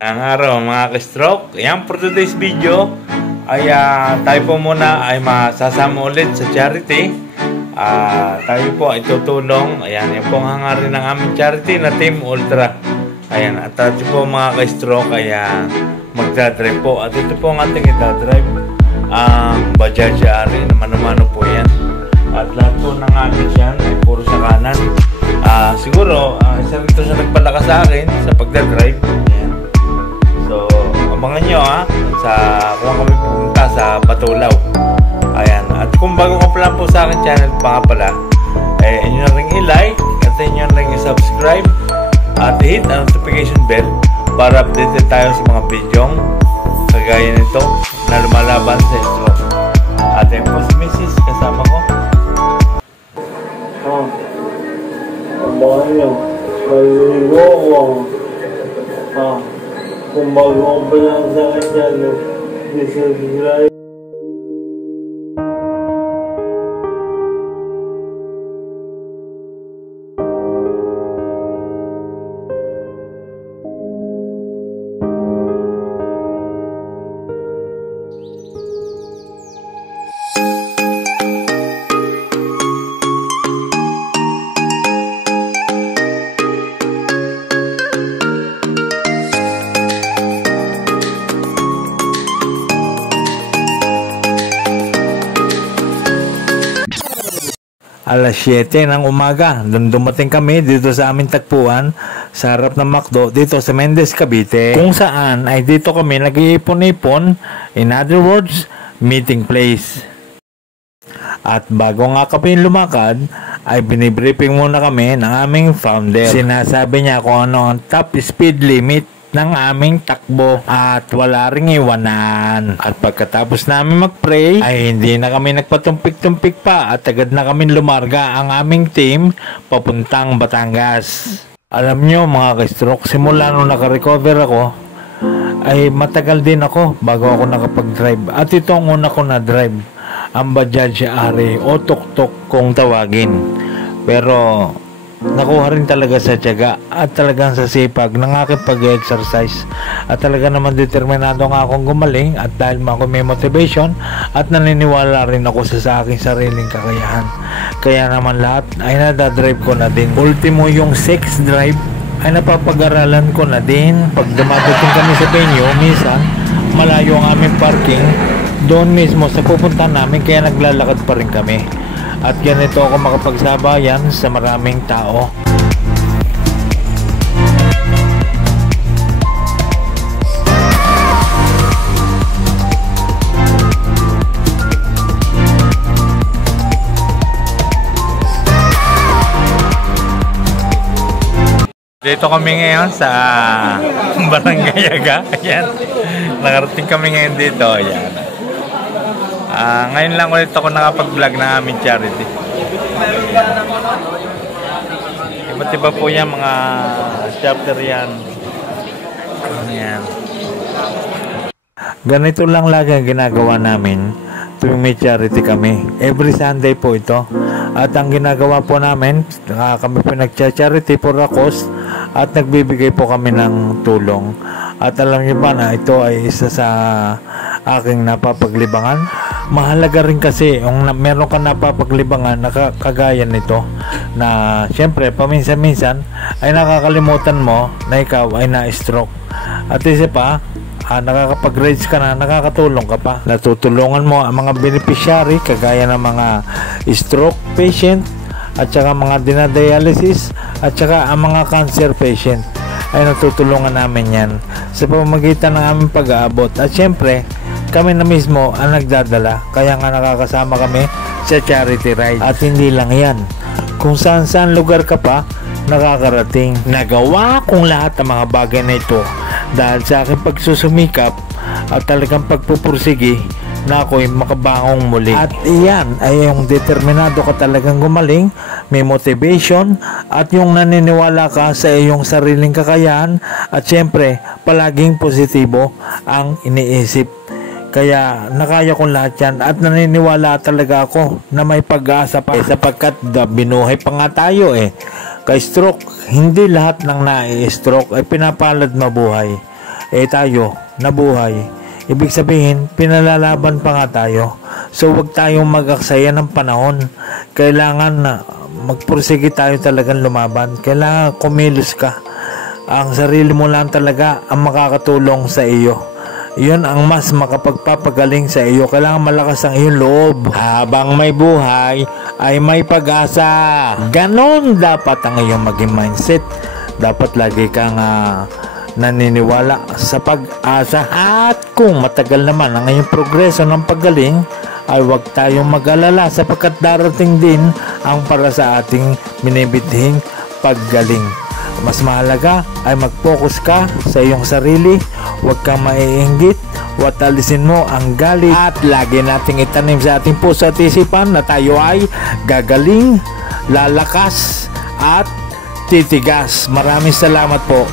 Ang araw mga ka-stroke, yan for today's video ay tayo po muna ay masasama ulit sa charity. Tayo po ay tutulong. Ayan, yan po ang hangarin ng aming charity na Team Ultra. Ayan, at tayo po mga ka-stroke ay magdadrive po. At ito po ang ating itadrive, ang Bajaj Ari, naman-mano po yan. At lahat po ng amin yan ay puro sa kanan. Siguro, isa rito siya nagpalakas sa akin sa pagdadrive. Ayan. So, abangan nyo sa kung kami pupunta sa Batulaw. Ayan. At kung bago ka pala po sa akin channel pa nga pala, inyo na rin i-like at inyo na rin i-subscribe at hit ang notification bell para updated tayo sa mga videong kagaya nito na lumalaban sa stroke. At ayun po si Mrs. kasama ko. Abangan nyo, maligo ko. Kung bago pa lang sa akin channel, subscribe. Alas 7 ng umaga, dumating kami dito sa aming tagpuan sa harap ng McDo dito sa Mendez, Cavite, kung saan ay dito kami nag-iipon-ipon, in other words, meeting place. At bago nga kami lumakad ay binibriefing muna kami ng aming founder. Sinasabi niya kung ano ang top speed limit ng aming takbo at wala ring iwanan. At pagkatapos namin mag-pray ay hindi na kami nagpatumpik-tumpik pa at agad na kami lumarga ang aming team papuntang Batangas. Alam nyo mga ka-stroke, simula nung naka-recover ako ay matagal din ako bago ako nakapag-drive. At ito ang una ko na drive, ang Bajaj Ari o tuk-tuk kung tawagin. Pero nakuha rin talaga sa tiyaga at talagang sa sipag ng aking pag-exercise at talaga naman determinado nga akong gumaling at dahil ako may motivation at naniniwala rin ako sa aking sariling kakayahan, kaya naman lahat ay nadadrive ko na din. Ultimo yung sex drive ay napapag-aralan ko na din. Pag dumadating kami sa venue, minsan malayo ang aming parking doon mismo sa pupuntahan namin, kaya naglalakad pa rin kami. At ganito ako makapagsabayan sa maraming tao. Dito kami ngayon sa Barangay Aga. Ayan. Nakarating kami ngayon dito. Ayan. Ngayon lang ulit ako nakapag-vlog ng aming charity. Iba't iba po yan, mga chapter yan. Ayan. Ganito lang lagi ang ginagawa namin tuwing may charity kami. Every Sunday po ito. At ang ginagawa po namin, kami po nag-charity for a cause at nagbibigay po kami ng tulong. At alam niyo ba na ito ay isa sa aking napapaglibangan? Mahalaga rin kasi yung meron ka napapaglibangan na kagaya nito na siyempre paminsan-minsan ay nakakalimutan mo na ikaw ay na-stroke. At isa pa, nakakapag-raise ka na, nakakatulong ka pa. Natutulungan mo ang mga beneficiary kagaya ng mga stroke patient at saka mga dinadialysis at saka ang mga cancer patient ay natutulungan namin yan sa pamamagitan ng aming pag-aabot. At siyempre, kami na mismo ang nagdadala, kaya nga nakakasama kami sa charity ride. At hindi lang yan, kung saan lugar ka pa nakakarating. Nagawa kong lahat ng mga bagay na ito dahil sa aking pagsusumikap at talagang pagpupursige na ako'y makabangong muli. At iyan ay yung determinado ka talagang gumaling, may motivation at yung naniniwala ka sa iyong sariling kakayahan at syempre palaging positibo ang iniisip. Kaya nakaya kong lahat yan at naniniwala talaga ako na may pag-asa pa sapagkat binuhay pa nga tayo Kay stroke, hindi lahat ng nai-stroke ay pinapalad mabuhay. tayo nabuhay. Ibig sabihin, pinalalaban pa nga tayo. So wag tayong mag-aksaya ng panahon. Kailangan na magpursige tayo talagang lumaban. Kailangan kumilos ka. Ang sarili mo lang talaga ang makakatulong sa iyo. Yun ang mas makapagpapagaling sa iyo. Kailangan malakas ang iyong loob. Habang may buhay ay may pag-asa. Ganon dapat ang iyong maging mindset. Dapat lagi kang naniniwala sa pag-asa. At kung matagal naman ang iyong progreso ng paggaling, ay huwag tayong mag-alala sapagkat darating din ang para sa ating binibithing paggaling. Mas mahalaga ay mag-focus ka sa iyong sarili, huwag kang maiinggit, huwag alisin mo ang galit, at lagi nating itanim sa ating puso at isipan na tayo ay gagaling, lalakas, at titigas. Maraming salamat po.